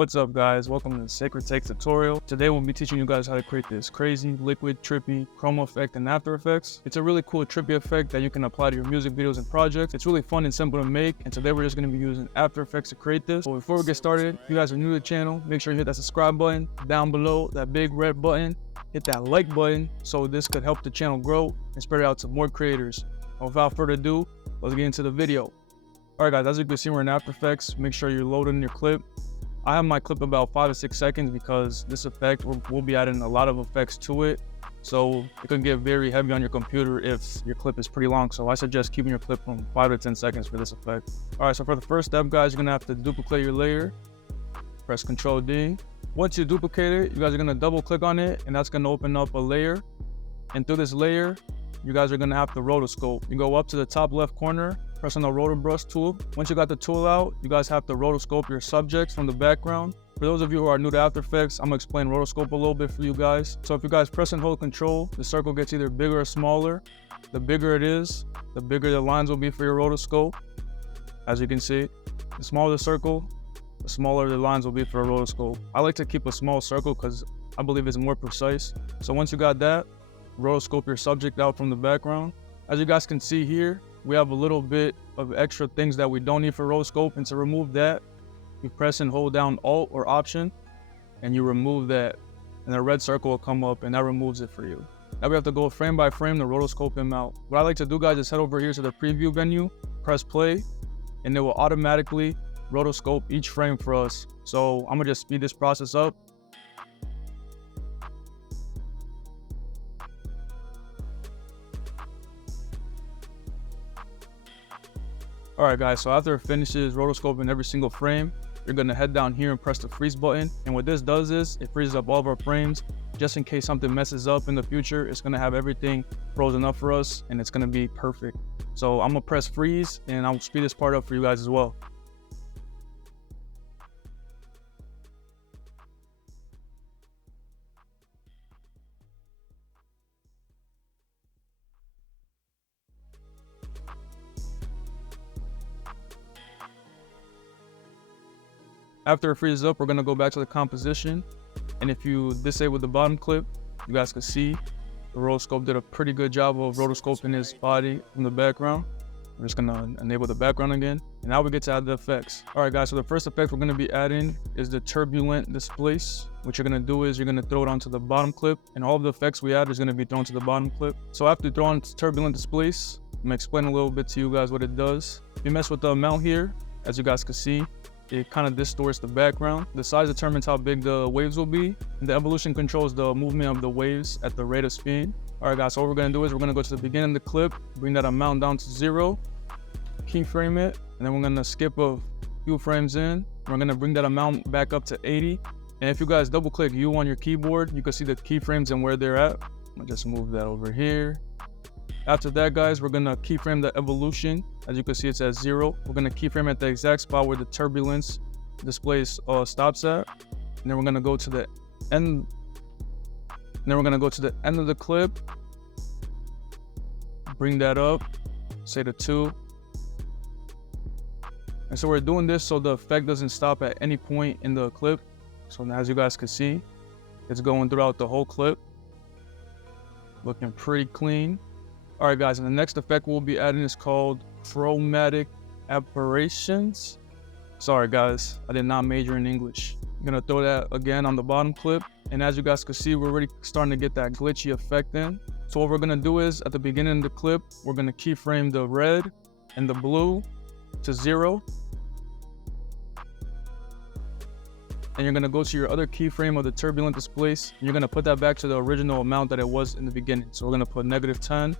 What's up guys, welcome to the Sacred Takes tutorial. Today we'll be teaching you guys how to create this crazy, liquid, trippy chroma effect in After Effects. It's a really cool trippy effect that you can apply to your music videos and projects. It's really fun and simple to make, and today we're just going to be using After Effects to create this. But before we get started, if you guys are new to the channel, make sure you hit that subscribe button down below, that big red button. Hit that like button so this could help the channel grow and spread it out to more creators. Without further ado, let's get into the video. Alright guys, as you can see, we're in After Effects. Make sure you're loading your clip. I have my clip about 5 to 6 seconds because this effect, we'll be adding a lot of effects to it. So it can get very heavy on your computer if your clip is pretty long. So I suggest keeping your clip from 5 to 10 seconds for this effect. All right, so for the first step, guys, you're gonna have to duplicate your layer. Press Ctrl D. Once you duplicate it, you guys are gonna double click on it, and that's gonna open up a layer. And through this layer, you guys are gonna have to rotoscope. You go up to the top left corner, press on the rotor brush tool. Once you got the tool out, you guys have to rotoscope your subjects from the background. For those of you who are new to After Effects, I'm gonna explain rotoscope a little bit for you guys. So if you guys press and hold Control, the circle gets either bigger or smaller. The bigger it is, the bigger the lines will be for your rotoscope. As you can see, the smaller the circle, the smaller the lines will be for a rotoscope. I like to keep a small circle because I believe it's more precise. So once you got that, rotoscope your subject out from the background. As you guys can see here, we have a little bit of extra things that we don't need for rotoscope, and to remove that, you press and hold down Alt or Option, and you remove that, and a red circle will come up, and that removes it for you. Now we have to go frame by frame to rotoscope him out. What I like to do, guys, is head over here to the preview menu, press play, and it will automatically rotoscope each frame for us. So I'm gonna just speed this process up. Alright guys, so after it finishes rotoscoping every single frame, you're going to head down here and press the freeze button. And what this does is, it freezes up all of our frames, just in case something messes up in the future. It's going to have everything frozen up for us, and it's going to be perfect. So I'm going to press freeze, and I'll speed this part up for you guys as well. After it freezes up, we're going to go back to the composition, and if you disable the bottom clip, you guys can see the rotoscope did a pretty good job of rotoscoping his body from the background. We're just going to enable the background again, and now we get to add the effects. Alright guys, so the first effect we're going to be adding is the turbulent displace. What you're going to do is you're going to throw it onto the bottom clip, and all of the effects we add is going to be thrown to the bottom clip. So after throwing turbulent displace, I'm going to explain a little bit to you guys what it does. If you mess with the amount here, as you guys can see, it kind of distorts the background. The size determines how big the waves will be, and the evolution controls the movement of the waves at the rate of speed. Alright guys, so what we're going to do is we're going to go to the beginning of the clip, bring that amount down to 0, keyframe it, and then we're going to skip a few frames in. We're going to bring that amount back up to 80. And if you guys double click U on your keyboard, you can see the keyframes and where they're at. I'm going to just move that over here. After that, guys, we're going to keyframe the evolution. As you can see, it's at 0. We're going to keyframe at the exact spot where the turbulence displace stops at. And then we're going to go to the end. And then we're going to go to the end of the clip. Bring that up. Say to 2. And so we're doing this so the effect doesn't stop at any point in the clip. So now, as you guys can see, it's going throughout the whole clip. Looking pretty clean. Alright guys, and the next effect we'll be adding is called Chromatic aberrations. Sorry guys, I did not major in English. I'm gonna throw that again on the bottom clip, and as you guys can see, we're already starting to get that glitchy effect in. So what we're gonna do is, at the beginning of the clip, we're gonna keyframe the red and the blue to 0. And you're gonna go to your other keyframe of the turbulent displace, and you're gonna put that back to the original amount that it was in the beginning. So we're gonna put -10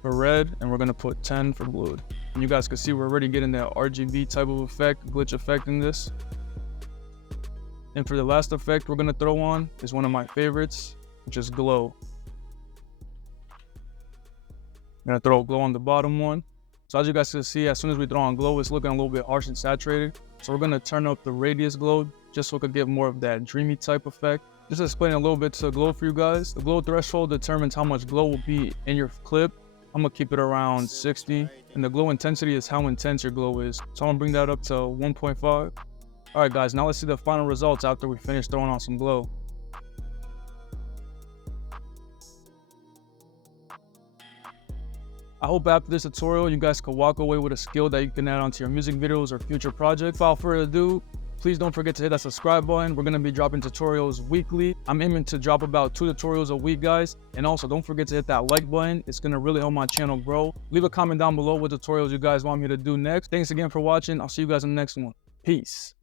for red, and we're gonna put 10 for blue. And you guys can see we're already getting that RGB type of effect, glitch effect in this. And for the last effect we're gonna throw on is one of my favorites, which is glow. I'm gonna throw glow on the bottom one. So as you guys can see, as soon as we throw on glow, it's looking a little bit harsh and saturated. So we're gonna turn up the radius glow just so we could get more of that dreamy type effect. Just explaining a little bit to glow for you guys. The glow threshold determines how much glow will be in your clip. I'm gonna keep it around 60, and the glow intensity is how intense your glow is. So I'm gonna bring that up to 1.5. All right guys, now let's see the final results after we finish throwing on some glow. I hope after this tutorial, you guys could walk away with a skill that you can add onto your music videos or future projects. Without further ado, please don't forget to hit that subscribe button. We're going to be dropping tutorials weekly. I'm aiming to drop about 2 tutorials a week, guys. And also, don't forget to hit that like button. It's going to really help my channel grow. Leave a comment down below what tutorials you guys want me to do next. Thanks again for watching. I'll see you guys in the next one. Peace.